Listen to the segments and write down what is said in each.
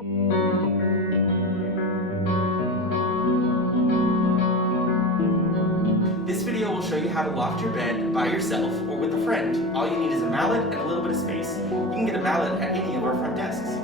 This video will show you how to loft your bed by yourself or with a friend. All you need is a mallet and a little bit of space. You can get a mallet at any of our front desks.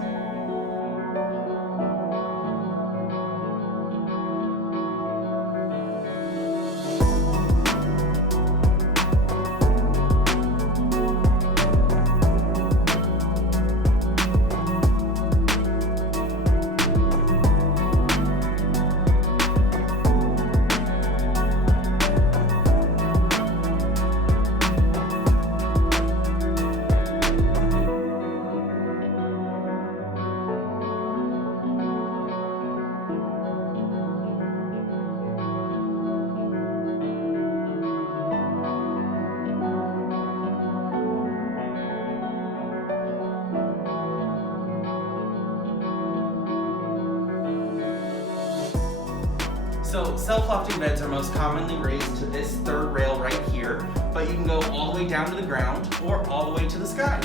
So self-lofting beds are most commonly raised to this third rail right here, but you can go all the way down to the ground or all the way to the sky.